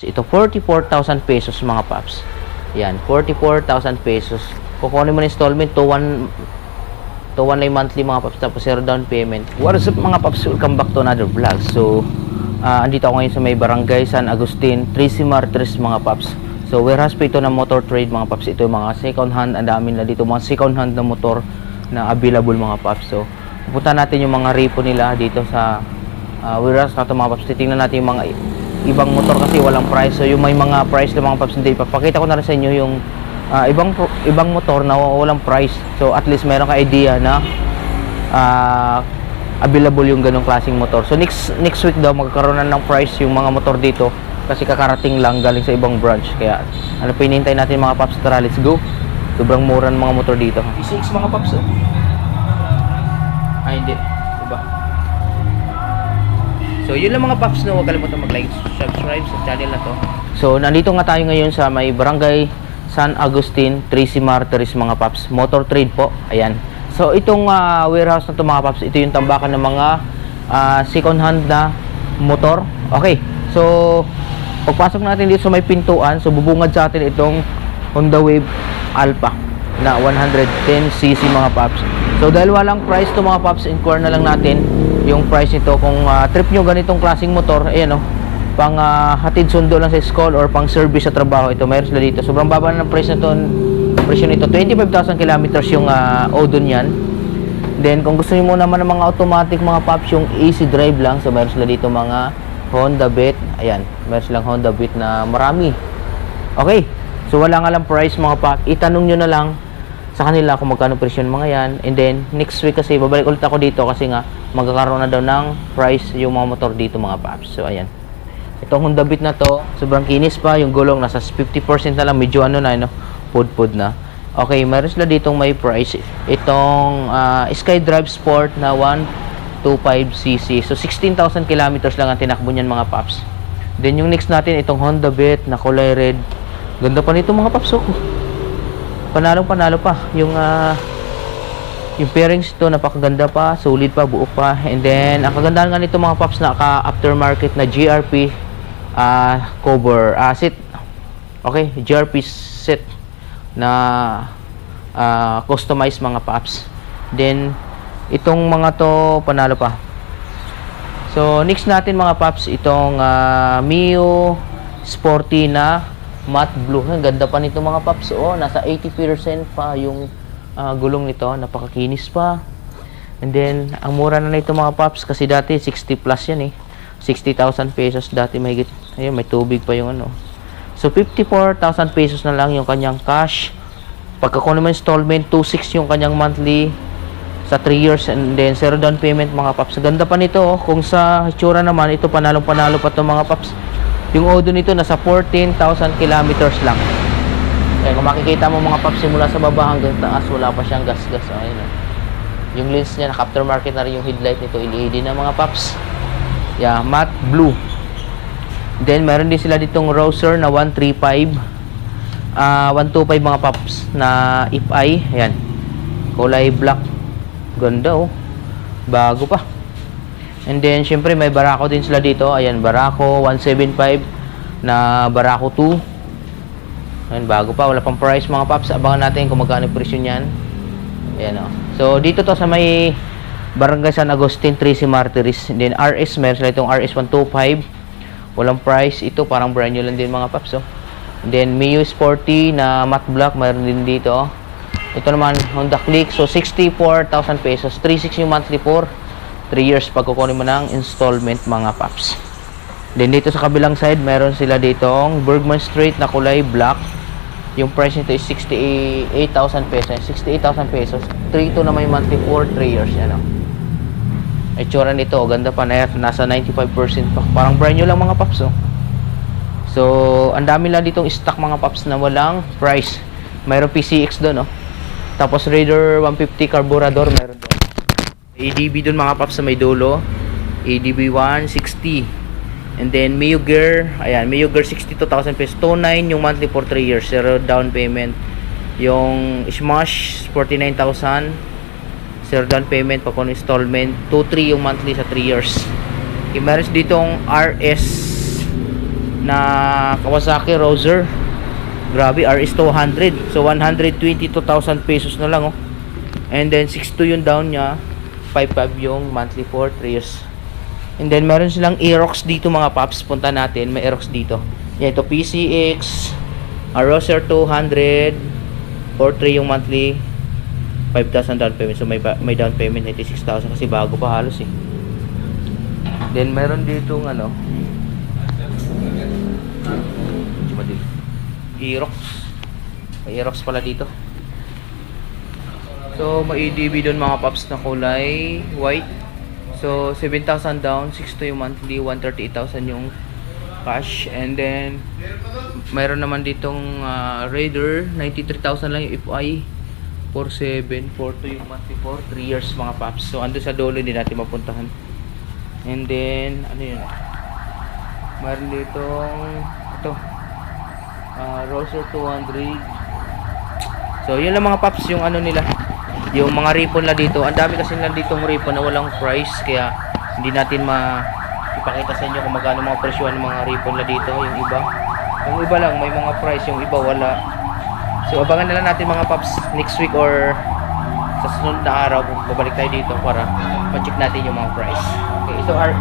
Ito, 44,000 pesos mga paps. Yan, 44,000 pesos. Kukunin mo na installment to 1 to 1 na yung monthly mga paps tapos zero down payment. What is up mga paps? Welcome back to another vlog. So, ah, andito ako ngayon sa may barangay San Agustin, Tracy Martres mga paps. So, warehouse po ito ng motor trade mga paps. Ito yung mga second hand, ang dami na dito mga second hand na motor na available mga paps. So, pupunta natin yung mga repo nila dito sa uh, warehouse na ito mga paps. Titingnan natin yung mga ibang motor kasi walang price. So, yung may mga price na mga paps, hindi. Papakita ko na rin sa inyo yung ah, ibang ibang motor na walang price. So, at least meron ka idea na ah, available yung ganong klaseng motor. So next next week daw magkakaroon na ng price yung mga motor dito kasi kakarating lang galing sa ibang branch. Kaya ano pa hinihintay natin mga paps tara, let's go. Sobrang mura ng mga motor dito. P6 mga paps. Oh. Ay hindi. So yun lang mga paps no, huwag kalimutan mag-like, subscribe sa channel na to. So nandito nga tayo ngayon sa may barangay San Agustin, Tracy Martires mga paps. Motor trade po. Ayan. So itong ah, warehouse na to mga paps, ito yung tambakan ng mga ah, second hand na motor. Okay. So pagpasok natin dito sa may pintuan, so bubungad sa atin itong Honda Wave Alpha na 110cc mga paps. So dahil walang price to mga paps, inquire na lang natin yung price nito kung ah, trip nyo ganitong klaseng motor, ayan oh, pang ah, hatid sundo lang sa school or pang service sa trabaho ito, mayroon sila dito. Sobrang baba na ng price nito, presyo nito. 25,000 kilometers yung uh, Odon yan. Then kung gusto niyo mo naman ng mga automatic mga paps, yung easy drive lang, so mayroon sila dito mga Honda Beat. Ayan, mayroon silang Honda Beat na marami. Okay. So wala nga lang price mga pak. Itanong nyo na lang sa kanila kung magkano presyo ng mga yan. And then next week kasi babalik ulit ako dito kasi nga magkakaroon na daw ng price yung mga motor dito mga paps. So ayan. Itong Honda Beat na to, sobrang kinis pa. Yung gulong nasa 50% na lang. Medyo ano na, no? Pud-pud na. Okay, meron sila ditong may price. Itong ah, SkyDrive Sport na 125cc. So 16,000 kilometers lang ang tinakbo niyan mga paps. Then yung next natin, itong Honda Beat na kulay red. Ganda pa nito mga paps. Oh. Panalong panalo pa. Yung ah, yung pairings ito napakaganda pa, solid pa, buo pa. And then ang kagandahan nga nito mga paps na aftermarket na GRP ah cover ah seat. Okay, GRP set na ah, customized mga paps. Then itong mga to panalo pa. So next natin mga paps itong ah, Mio Sporty na matte blue. Ang ganda pa nito mga paps. Oh, nasa 80% pa yung ah, gulong nito. Napakakinis pa. And then ang mura na nito mga paps kasi dati 60 plus yan eh. 60,000 pesos dati may ayun may tubig pa yung ano. So 54,000 pesos na lang yung kanyang cash. Pagka kunin mo installment 26 yung kanyang monthly sa 3 years and then zero down payment mga paps. Ganda pa nito oh. Kung sa itsura naman ito panalong panalo pa to mga paps. Yung odo nito nasa 14,000 kilometers lang. Kaya kung makikita mo mga paps simula sa baba hanggang taas wala pa siyang gas-gas. Oh, ayun, oh. Yung lens niya naka aftermarket na rin yung headlight nito LED na mga paps. Yeah, matte blue. Then meron din sila ditong Roser na 135 ah 125 mga paps na IFI. Ayan. Kulay black. Ganda oh. Bago pa. And then syempre may Barako din sila dito. Ayan, Barako 175 na Barako 2. Ayan, bago pa. Wala pang price mga paps. Abangan natin kung magkano presyo niyan. Ayan oh. So dito to sa may Barangay San Agustin, Tracy Martires. And then RS, meron sila itong RS 125. Walang price. Ito parang brand new lang din mga paps oh. Then Mio Sporty na matte black, meron din dito. oh. Ito naman Honda Click. So 64,000 pesos. 36 yung monthly for 3 years pag kukunin mo ng installment mga paps. Then dito sa kabilang side, meron sila ditong Bergman Street na kulay black. Yung price nito is 68,000 pesos. 68,000 pesos. 3 na may monthly for 3 years. Ano? Itsura nito, ganda pa na yan. Nasa 95% pa. Parang brand new lang mga paps. Oh. So, ang dami lang ditong stock mga paps na walang price. Mayroon PCX doon, oh. Tapos Raider 150 carburetor meron doon. ADB doon mga paps sa may dulo. ADB 160. And then Mio Gear, ayan, Mio Gear 62,000 pesos. 29 yung monthly for 3 years. Zero down payment. Yung Smash 49,000. Zero down payment pa kung installment. 2-3 yung monthly sa 3 years. Okay, meron ditong RS na Kawasaki Roser. Grabe, RS 200. So 122,000 pesos na lang oh. And then 62 yung down niya, 55 yung monthly for 3 years. And then meron silang Aerox dito mga paps. Punta natin, may Aerox dito. Yan ito PCX, a Roser 200, for 3 yung monthly, 5,000 down payment. So may may down payment 96,000 kasi bago pa halos eh. Then meron dito ng ano. Aerox. May Aerox pala dito. So, may EDB doon mga paps na kulay white. So, 7,000 down, 62 yung monthly, 138,000 yung cash. And then, mayroon naman ditong ah, Raider, 93,000 lang yung FI. 47, 42 yung monthly for 3 years mga paps. So, ando sa dulo hindi natin mapuntahan. And then, ano yun? Mayroon ditong, ito, ah Roser 200. So, yun lang mga paps yung ano nila. Yung mga ribbon na dito. Ang dami kasi lang ditong ribbon na walang price. Kaya, hindi natin ma ipakita sa inyo kung magkano mga presyo ng mga ribbon na dito. Yung iba. Yung iba lang, may mga price. Yung iba, wala. So, abangan na lang natin mga paps next week or sa sunod na araw babalik tayo dito para ma-check natin yung mga price. Okay, ito are